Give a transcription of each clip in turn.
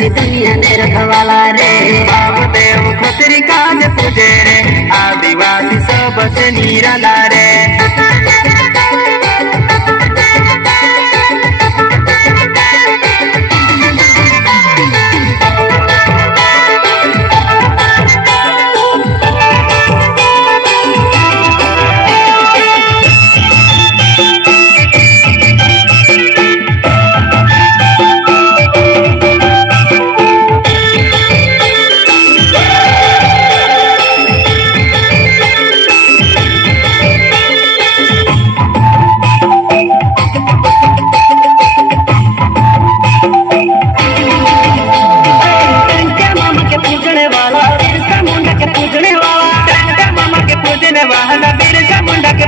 आदिवासी दुनिया ने रखवाला रे। देव खत्री काज पूजे रे, आदिवासी सबसे निराला रे।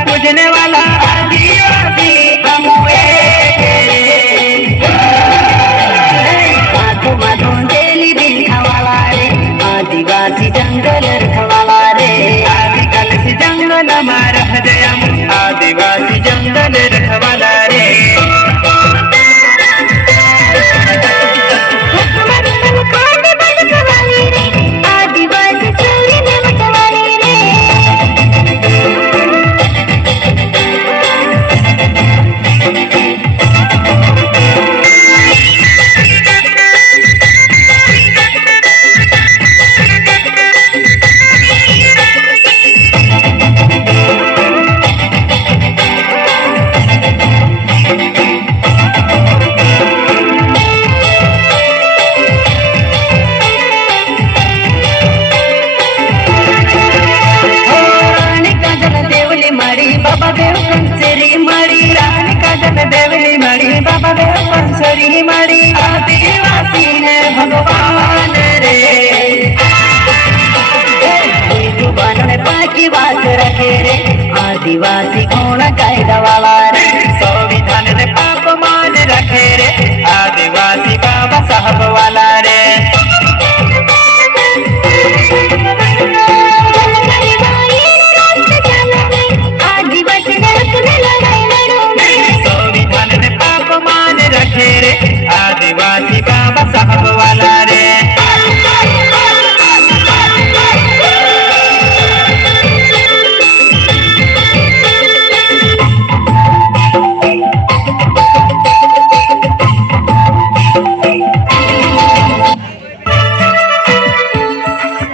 पूजने वाला आदिवासी हम डेली दिन खवाला रे, आदिवासी जंगल रखवाला रे। आदिवासी जंगल मार जयम, आदिवासी जंगल रखवाला रे। बाबा देव कंसरी मरी, रानी का जन देवली मरी, बाबा देव कंसरी मरी। आदिवासी है भगवान रे, जुबान में पाकी बात रखे रे। आदिवासी कौन कायदा वाला